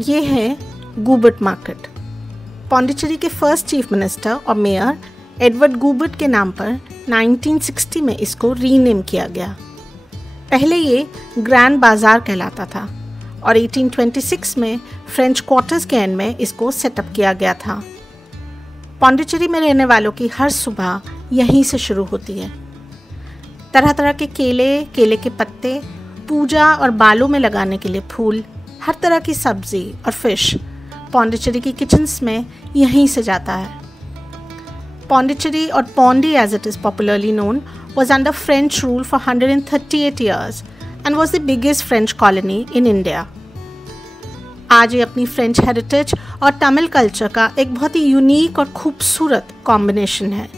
ये है गूबर्ट मार्केट। पौंडीचेरी के फर्स्ट चीफ मिनिस्टर और मेयर एडवर्ड गूबर्ट के नाम पर 1960 में इसको रीनेम किया गया। पहले ये ग्रैंड बाज़ार कहलाता था और 1826 में फ्रेंच क्वार्टर्स के एंड में इसको सेटअप किया गया था। पौंडीचेरी में रहने वालों की हर सुबह यहीं से शुरू होती है। तरह तरह के केले के पत्ते, पूजा और बालों में लगाने के लिए फूल, हर तरह की सब्जी और फिश पौंडीचेरी की किचन्स में यहीं से जाता है। पौंडीचेरी और Pondy as it is popularly known was under French rule for 138 years and was the biggest French colony in India. आज ये अपनी फ्रेंच हेरिटेज और तमिल कल्चर का एक बहुत ही यूनिक और खूबसूरत कॉम्बिनेशन है।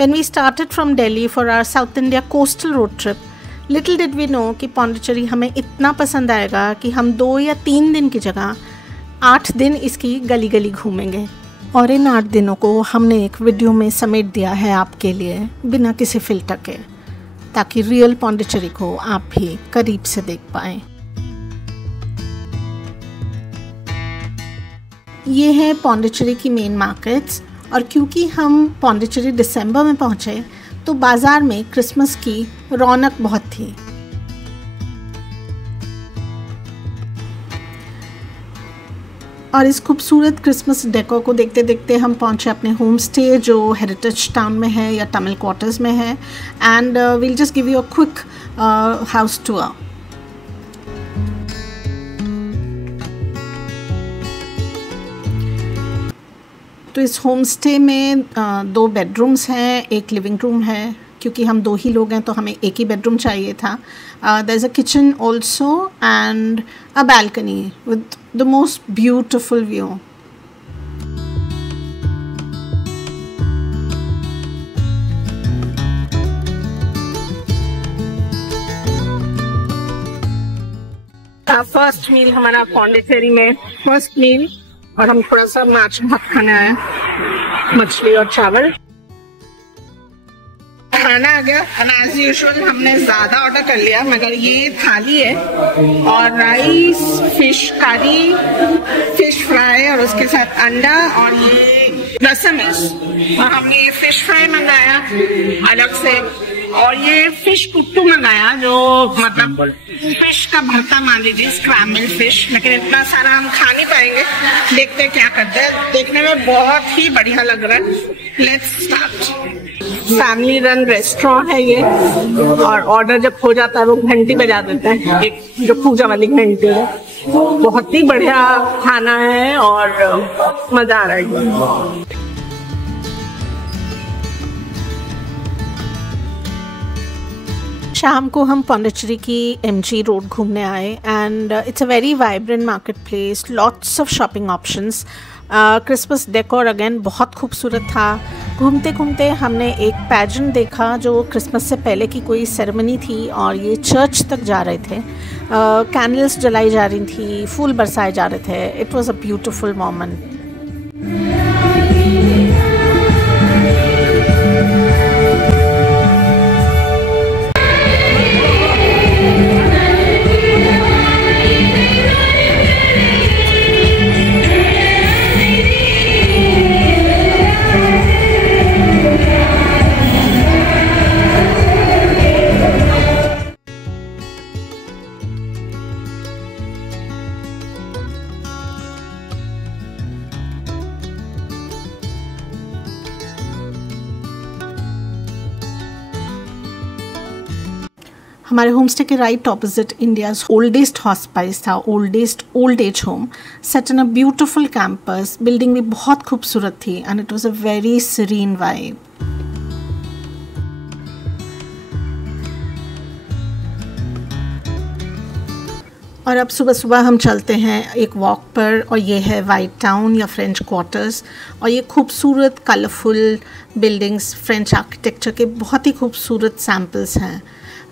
When we started from Delhi for our South India coastal road trip, little did we know कि पौंडीचेरी हमें इतना पसंद आएगा कि हम 2 या 3 दिन की जगह 8 दिन इसकी गली गली घूमेंगे। और इन 8 दिनों को हमने एक वीडियो में समेट दिया है आपके लिए बिना किसी फिल्टर के, ताकि रियल पौंडीचेरी को आप भी करीब से देख पाएँ। ये है पौंडीचेरी की मेन मार्केट्स, और क्योंकि हम पौंडीचेरी दिसंबर में पहुँचे तो बाज़ार में क्रिसमस की रौनक बहुत थी। और इस खूबसूरत क्रिसमस डेकोर को देखते देखते हम पहुंचे अपने होम स्टे जो हेरिटेज टाउन में है या तमिल क्वार्टर्स में है। And we'll just give you a quick house tour. तो इस होम स्टे में 2 बेडरूम्स हैं, एक लिविंग रूम है। क्योंकि हम 2 ही लोग हैं तो हमें एक ही बेडरूम चाहिए था। There is a kitchen also and a balcony with the most beautiful view. First meal हमारा पौंडीचेरी में फर्स्ट मील, और हम थोड़ा सा माछ भात खाने आए, मछली और चावल। खाना आ गया और एज यूजुअल हमने ज़्यादा ऑर्डर कर लिया, मगर ये थाली है और rice, fish curry, fish fry और उसके साथ अंडा, और ये रसम है। और हमने ये फिश फ्राई मंगाया अलग से, और ये फिश कुट्टू मंगाया जो मतलब फिश का भरता मान लीजिए, स्क्रैम्बल फिश। लेकिन इतना सारा हम खा नहीं पाएंगे, देखते हैं क्या करते हैं। देखने में बहुत ही बढ़िया लग रहा है। Let's start. Family run restaurant है ये, और ऑर्डर जब हो जाता है वो घंटी बजा देते हैं, एक जो पूजा वाली घंटी है। बहुत ही बढ़िया खाना है और मजा आ रहा है। शाम को हम पौंडीचेरी की MG रोड घूमने आए and it's a very vibrant market place, lots of shopping options. Christmas decor again बहुत खूबसूरत था। घूमते घूमते हमने एक पैजेंट देखा जो क्रिसमस से पहले की कोई सेरेमनी थी, और ये चर्च तक जा रहे थे। कैंडल्स जलाई जा रही थी, फूल बरसाए जा रहे थे। It was a beautiful moment. हमारे होम स्टे के right opposite India's oldest hospice था, oldest old age home, set in a beautiful campus. Building भी बहुत खूबसूरत थी and it was a very serene vibe. और अब सुबह सुबह हम चलते हैं एक वॉक पर, और ये है वाइट टाउन या फ्रेंच क्वार्टर्स। और ये खूबसूरत कलरफुल बिल्डिंग्स फ्रेंच आर्किटेक्चर के बहुत ही खूबसूरत सैम्पल्स हैं।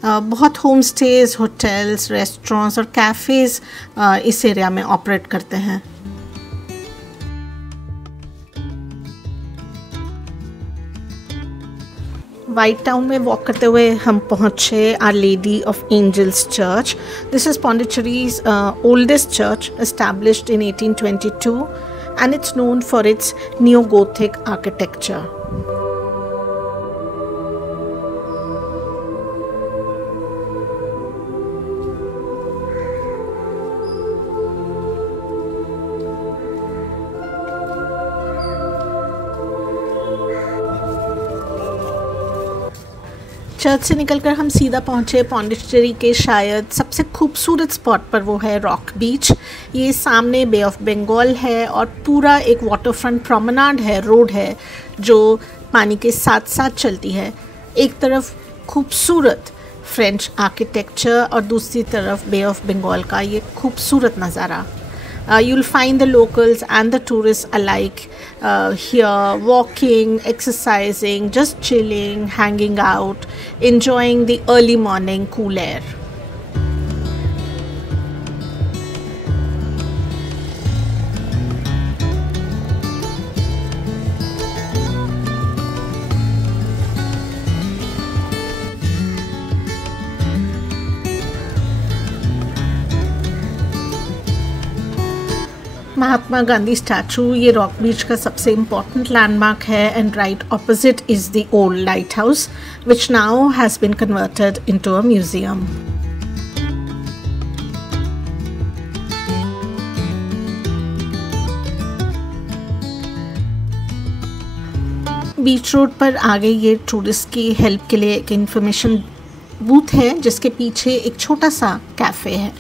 बहुत होम स्टेज, होटल्स, रेस्टोरेंट्स और कैफ़ेज़ इस एरिया में ऑपरेट करते हैं। वाइट टाउन में वॉक करते हुए हम पहुँचे our lady of angels church. This is Pondicherry's oldest church, established in 1822, and it's known for its neo-Gothic architecture. Church से निकलकर हम सीधा पहुँचे पौंडीचेरी के शायद सबसे खूबसूरत स्पॉट पर, वो है रॉक बीच. ये सामने बे ऑफ बंगाल है और पूरा एक वाटर फ्रंट प्रोमेनाड है, रोड है जो पानी के साथ साथ चलती है. एक तरफ खूबसूरत फ्रेंच आर्किटेक्चर और दूसरी तरफ बे ऑफ बंगाल का ये खूबसूरत नज़ारा. You'll find the locals and the tourists alike here, walking, exercising, just chilling, hanging out, enjoying the early morning cool air. Mahatma Gandhi statue ये रॉक बीच का सबसे इम्पॉर्टेंट लैंडमार्क है. And right opposite is the old lighthouse which now has been converted into a museum. Beach road पर आगे ये tourist की help के लिए एक इंफॉर्मेशन बूथ है जिसके पीछे एक छोटा सा कैफ़े है.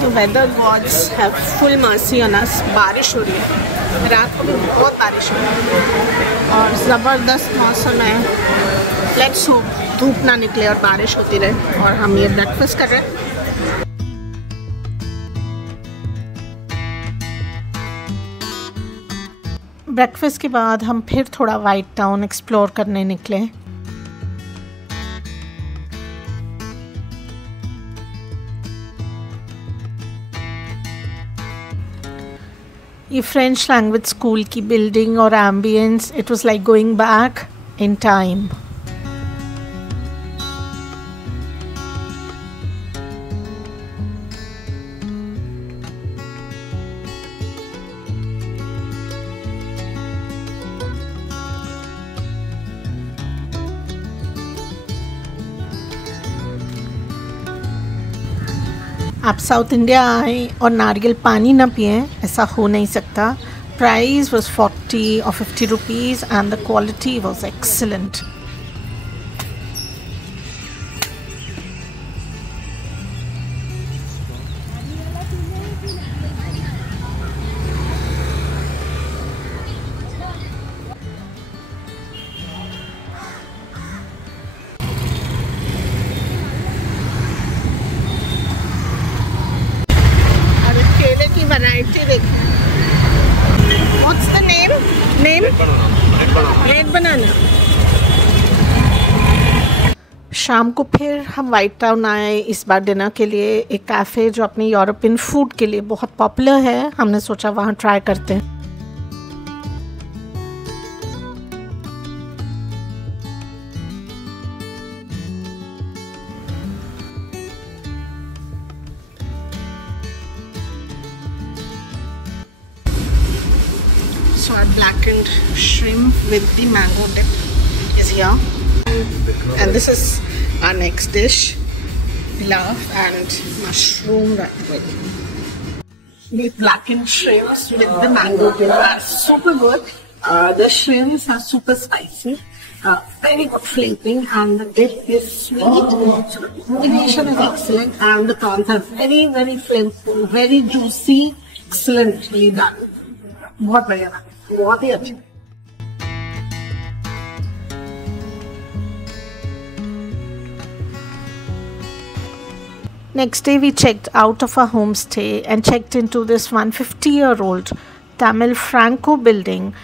The weather gods have full mercy on us. बारिश हो रही है, रात को भी बहुत बारिश हो रही है और ज़बरदस्त मौसम है. लेट्स होप धूप ना निकले और बारिश होती रहे. और हम ये ब्रेकफास्ट कर रहे हैं. ब्रेकफास्ट के बाद हम फिर थोड़ा वाइट टाउन एक्सप्लोर करने निकले. ये फ्रेंच लैंग्वेज स्कूल की बिल्डिंग और ambience, it was like going back in time. आप साउथ इंडिया आए और नारियल पानी ना पिएं, ऐसा हो नहीं सकता. Price was 40 or 50 rupees and the quality was excellent. Variety देखिए. What's the name? Red banana. शाम को फिर हम वाइट टाउन आए इस बार डिनर के लिए. एक कैफ़े जो अपने यूरोपियन फूड के लिए बहुत पॉपुलर है, हमने सोचा वहाँ ट्राई करते हैं. So our blackened shrimp with the mango dip is here, and this is our next dish, pilaf and mushroom ratatouille. The blackened shrimps with the mango dip are super good. The shrimps are super spicy, very good flavoring, and the dip is sweet. So the combination is excellent, and the prawns are very flavorful, very juicy, excellently done. बहुत बढ़िया, बहुत ही अच्छा. Next day we checked out of our homestay and checked into this 150-year-old Tamil Franco building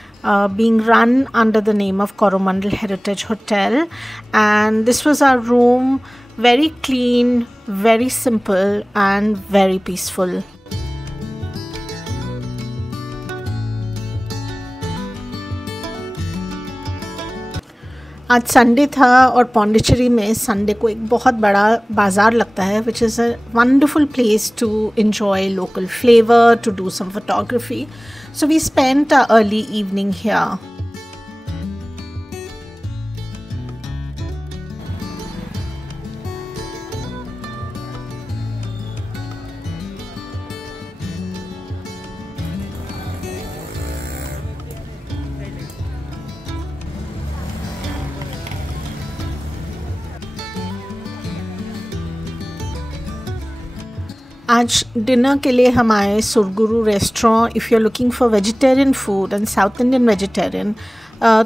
being run under the name of Coromandel Heritage Hotel, and this was our room, very clean, very simple and very peaceful. आज Sunday था और पौंडीचेरी में Sunday को एक बहुत बड़ा बाज़ार लगता है, which is a wonderful place to enjoy local flavor, to do some photography. So we spent our early evening here. आज डिनर के लिए हम आए Surguru restaurant. If you are looking for vegetarian food and south Indian vegetarian,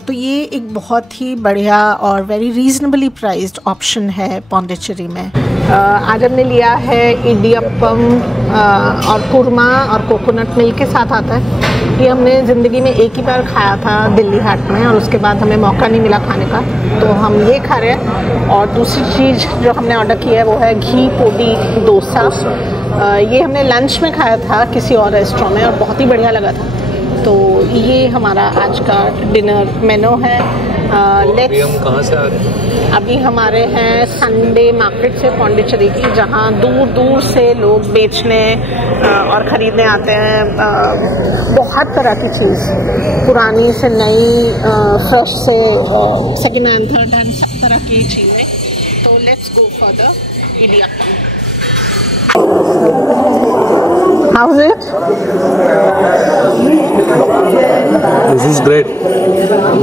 तो ये एक बहुत ही बढ़िया और वेरी रीज़नेबली प्राइस्ड ऑप्शन है पौंडीचेरी में. आज हमने लिया है इडियप्पम और कुरमा और कोकोनट मिल्क के साथ आता है. ये हमने ज़िंदगी में एक ही बार खाया था दिल्ली हाट में, और उसके बाद हमें मौका नहीं मिला खाने का, तो हम ये खा रहे हैं. और दूसरी चीज़ जो हमने ऑर्डर किया है वो है घी पोडी डोसा. ये हमने लंच में खाया था किसी और रेस्टोरेंट में और बहुत ही बढ़िया लगा था. तो ये हमारा आज का डिनर मेनू है. अभी हम कहाँ से आ रहे हैं? अभी हमारे हैं संडे मार्केट से पौंडीचेरी की, जहाँ दूर दूर से लोग बेचने और ख़रीदने आते हैं. बहुत तरह की चीज़, पुरानी से नई, फ्रेश से सेकेंड हैंड, थर्ड हैंड, सब तरह की चीज़ें. तो let's go for the idiyappam. How's it? This is great,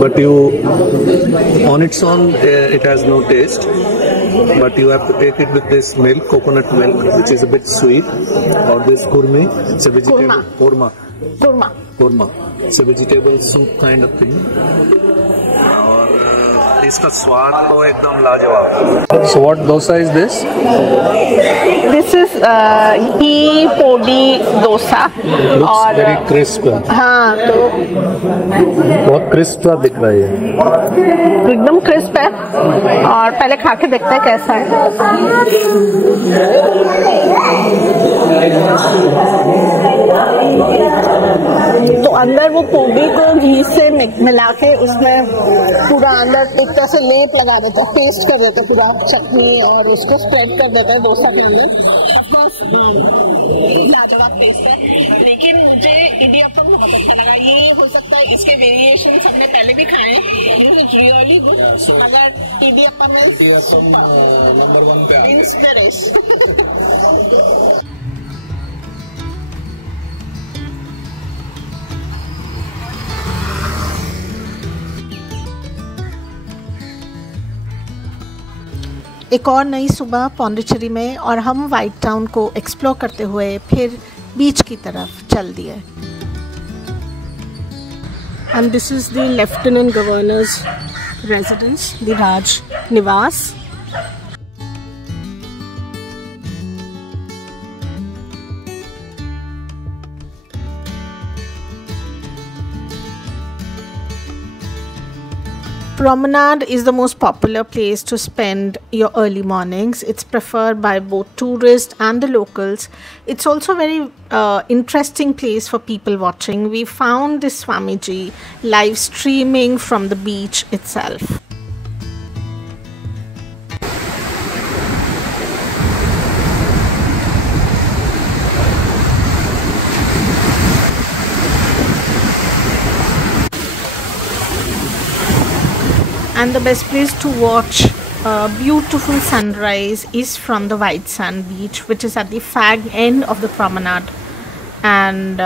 but on its own, it has no taste. But you have to take it with this milk, coconut milk, which is a bit sweet, or this gourmet. It's a vegetable korma. It's a vegetable soup kind of thing. और इसका स्वाद तो एकदम लाजवाब. So what dosa is this? This is ghee podi dosa. Looks very crisp. हाँ, तो बहुत crisp सा दिख रहा है. एकदम क्रिस्प है. और पहले खा के देखते हैं कैसा है. तो अंदर वो पोडी को घी से मिला के उसमें पूरा अंदर एक तरह से लेप लगा देते हैं, पेस्ट कर देते हैं पूरा चटनी, और उसको स्प्रेड कर देते हैं डोसा के अंदर. लाजवाब टेस्ट है. लेकिन मुझे इडियप्पम बहुत अच्छा लगा. ये हो सकता है इसके वेरिएशन हमने पहले भी खाए हैं. Really good. अगर इडियप्पम नंबर 1 पे इंस्पिरेशन. एक और नई सुबह पौंडीचेरी में, और हम वाइट टाउन को एक्सप्लोर करते हुए फिर बीच की तरफ चल दिए. And this is the lieutenant governor's residence, the Raj Nivas. Promenade is the most popular place to spend your early mornings. It's preferred by both tourists and the locals. It's also a very interesting place for people watching. We found this Swamiji live streaming from the beach itself. And the best place to watch a beautiful sunrise is from the White Sand Beach, which is at the fag end of the promenade. And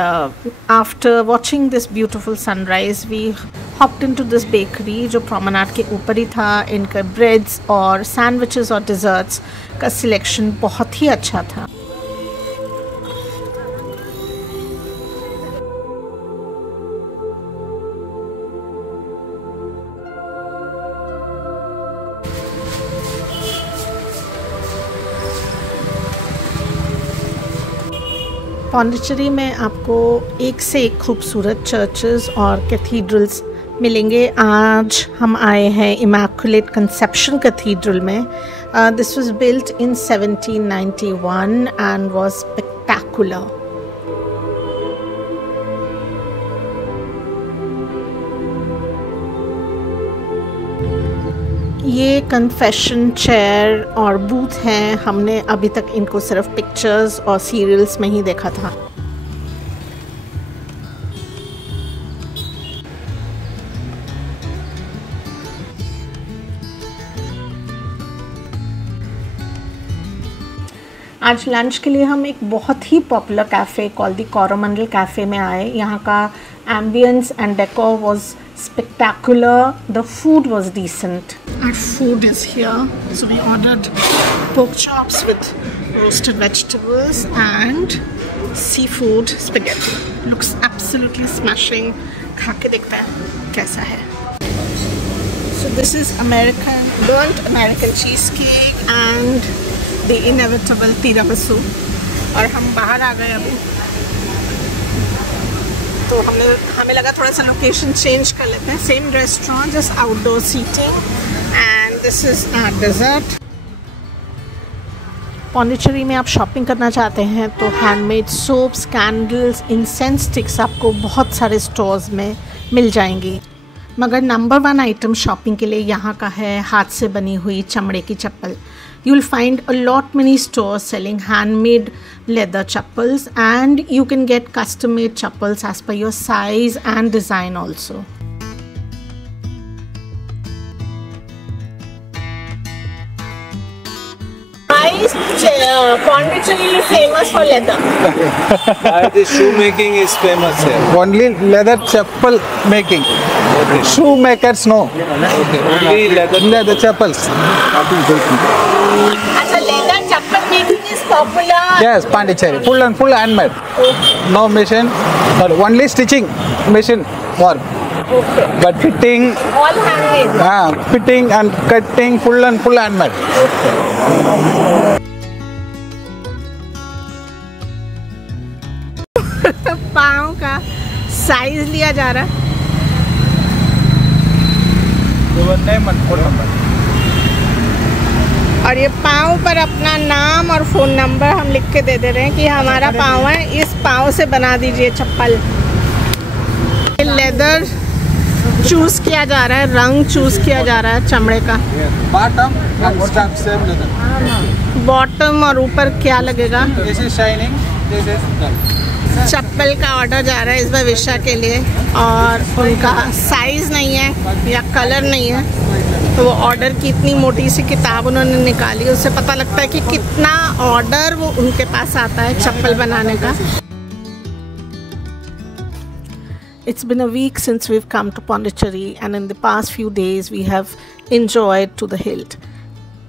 after watching this beautiful sunrise, we hopped into this bakery जो promenade के ऊपर ही था. इनका breads और sandwiches और desserts का selection बहुत ही अच्छा था. पौंडीचेरी में आपको एक से एक खूबसूरत चर्चेस और कैथीड्रल्स मिलेंगे। आज हम आए हैं इमैकुलेट कंसेप्शन कैथीड्रल में। This was built in 1791 and was spectacular. ये कन्फेशन चेयर और बूथ हैं। हमने अभी तक इनको सिर्फ पिक्चर्स और सीरियल्स में ही देखा था। आज लंच के लिए हम एक बहुत ही popular cafe called the Coromandel cafe में आए। यहाँ का ambience and decor was spectacular. The food was decent. Our food is here. So we ordered pork chops with roasted vegetables and seafood spaghetti. Looks absolutely smashing. खा के देखते हैं कैसा है। So this is burnt American cheesecake and the inevitable tiramisu. और हम बाहर आ गए अभी, तो हमें लगा थोड़ा सा लोकेशन चेंज कर लेते हैं। Same restaurant, just outdoor seating and this is dessert. Pondicherry में आप शॉपिंग करना चाहते हैं तो handmade soaps, candles, incense sticks आपको बहुत सारे स्टोर्स में मिल जाएंगी। मगर नंबर 1 आइटम शॉपिंग के लिए यहाँ का है हाथ से बनी हुई चमड़े की चप्पल। You'll find a lot many stores selling handmade leather chappals, and you can get custom made chappals as per your size and design also. Pondicherry is famous for leather. The shoemaking is famous here. Only leather chappal making. Okay. Shoemakers no. Okay. Only Leather chappals. अच्छा, leather chappal making is popular. Yes, Pondicherry. Full handmade. Okay. No machine. Only stitching machine work. Okay. But fitting. All handmade. Fitting and cutting full handmade. पाँव का size लिया जा रहा है। Name and phone number. और ये पाँव पर अपना नाम और फ़ोन नंबर हम लिख के दे रहे हैं कि हमारा पाँव है, इस पाँव से बना दीजिए चप्पल। लेदर चूज़ किया जा रहा है, रंग चूज़ किया जा रहा है चमड़े का। Bottom and strap same leather. Bottom और ऊपर क्या लगेगा? This is shining. This is dull. चप्पल का ऑर्डर जा रहा है इस भविष्य के लिए, और उनका साइज़ नहीं है या कलर नहीं है, तो वो ऑर्डर की इतनी मोटी सी किताब उन्होंने निकाली, उससे पता लगता है कि कितना ऑर्डर वो उनके पास आता है चप्पल बनाने का। It's been a week since we've come to Pondicherry, and in the past few days we have enjoyed to the hilt.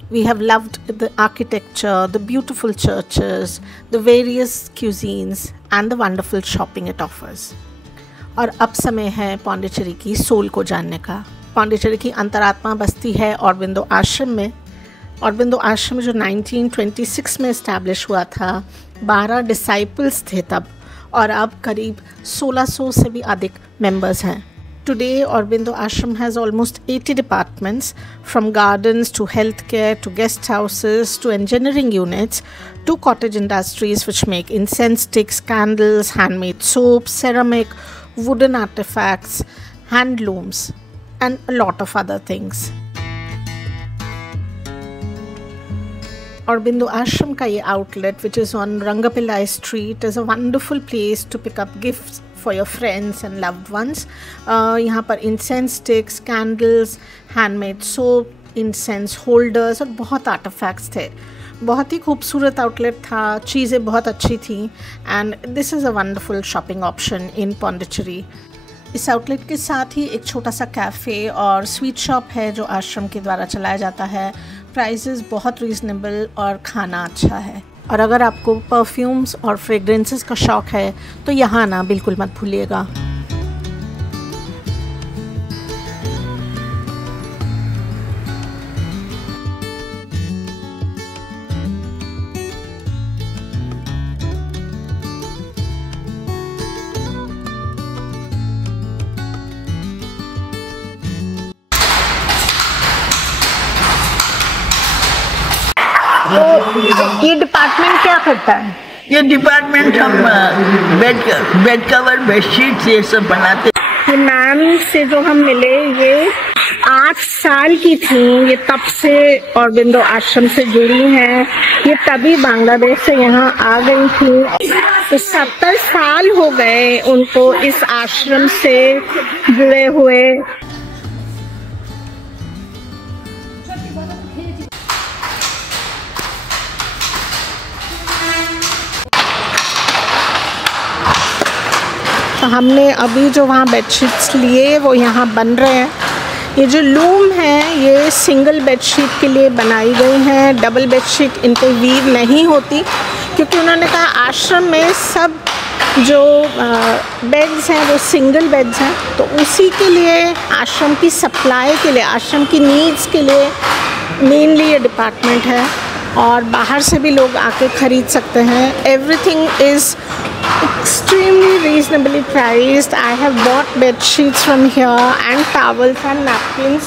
We have loved the architecture, the beautiful churches, the various cuisines and the wonderful shopping it offers. और अब समय है पौंडीचेरी की soul को जानने का। पौंडीचेरी की अंतरात्मा बस्ती है औरबिंदो आश्रम में। औरबिंदो आश्रम जो 1926 में इस्टेब्लिश हुआ था, 12 डिसाइपल्स थे तब, और अब करीब 1600 से भी अधिक मेंबर्स हैं। Today, Aurobindo Ashram has almost 80 departments, from gardens to healthcare to guest houses to engineering units to cottage industries which make incense sticks, candles, handmade soaps, ceramic, wooden artifacts, handlooms, and a lot of other things. Aurobindo Ashram ka ye outlet, which is on Rangapillai Street, is a wonderful place to pick up gifts for your friends and loved ones. यहाँ पर incense sticks, candles, handmade soap, incense holders और बहुत artefacts थे। बहुत ही खूबसूरत outlet था, चीज़ें बहुत अच्छी थी, and this is a wonderful shopping option in Pondicherry. इस आउटलेट के साथ ही एक छोटा सा कैफ़े और स्वीट शॉप है जो आश्रम के द्वारा चलाया जाता है। प्राइसेस बहुत रीज़नेबल और खाना अच्छा है। और अगर आपको परफ्यूम्स और फ्रेगरेंसेस का शौक़ है तो यहाँ आना बिल्कुल मत भूलिएगा। तो ये डिपार्टमेंट क्या करता है? ये डिपार्टमेंट हम बेड कवर, बेडशीट ये सब बनाते। ये मैम से जो हम मिले, ये 8 साल की थी, ये तब से औरबिंदो आश्रम से जुड़ी हैं। ये तभी बांग्लादेश से यहाँ आ गई थी, तो 70 साल हो गए उनको इस आश्रम से जुड़े हुए। तो हमने अभी जो वहाँ बेडशीट्स लिए वो यहाँ बन रहे हैं। ये जो लूम है ये सिंगल बेडशीट के लिए बनाई गई हैं, डबल बेडशीट इन पे वीव नहीं होती, क्योंकि उन्होंने कहा आश्रम में सब जो बेड्स हैं वो सिंगल बेड्स हैं, तो उसी के लिए आश्रम की सप्लाई के लिए, आश्रम की नीड्स के लिए मेनली ये डिपार्टमेंट है, और बाहर से भी लोग आके ख़रीद सकते हैं। Everything is extremely reasonably priced. I have bought bed sheets from here and towels and napkins.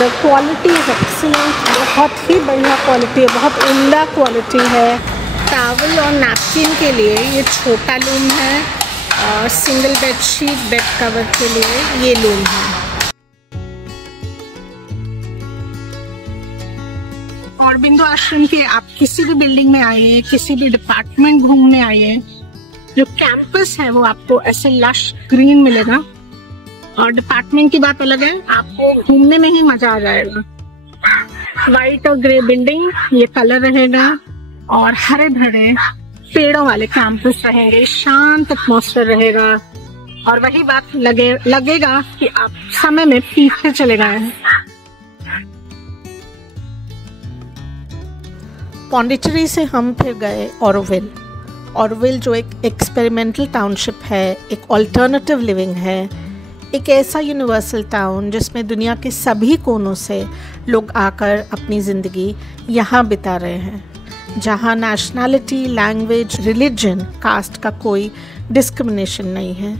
The quality is excellent. बहुत ही बढ़िया क्वालिटी है, बहुत उम्दा क्वालिटी है। टावल और नैपकिन के लिए ये छोटा लूम है, और single bed sheet, bed cover के लिए ये लूम है। औरबिंदो आश्रम के आप किसी भी बिल्डिंग में आइए, किसी भी डिपार्टमेंट घूमने आइए, जो कैंपस है वो आपको ऐसे लश ग्रीन मिलेगा, और डिपार्टमेंट की बात अलग है, आपको घूमने में ही मजा आ जाएगा। वाइट और ग्रे बिल्डिंग, ये कलर रहेगा, और हरे भरे पेड़ों वाले कैंपस रहेंगे, शांत एटमॉस्फेयर रहेगा, और वही बात लगेगा कि आप समय में पीछे चले गए हैं। पौंडीचेरी से हम फिर गए ऑरोविल। ऑरोविल जो एक एक्सपेरिमेंटल टाउनशिप है, एक ऑल्टरनेटिव लिविंग है, एक ऐसा यूनिवर्सल टाउन जिसमें दुनिया के सभी कोनों से लोग आकर अपनी ज़िंदगी यहाँ बिता रहे हैं, जहाँ नेशनैलिटी, लैंग्वेज, रिलीजन, कास्ट का कोई डिस्क्रिमिनेशन नहीं है।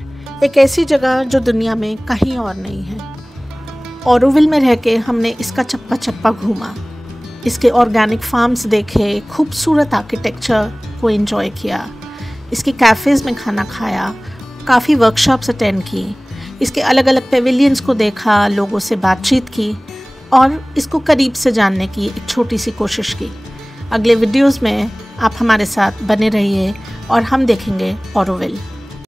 एक ऐसी जगह जो दुनिया में कहीं और नहीं है। ऑरोविल में रह के हमने इसका चप्पा चप्पा घूमा, इसके ऑर्गेनिक फार्म्स देखे, खूबसूरत आर्किटेक्चर को एंजॉय किया, इसके कैफ़ेज़ में खाना खाया, काफ़ी वर्कशॉप्स अटेंड की, इसके अलग अलग पेविलियंस को देखा, लोगों से बातचीत की, और इसको करीब से जानने की एक छोटी सी कोशिश की। अगले वीडियोस में आप हमारे साथ बने रहिए और हम देखेंगे ऑरोविल।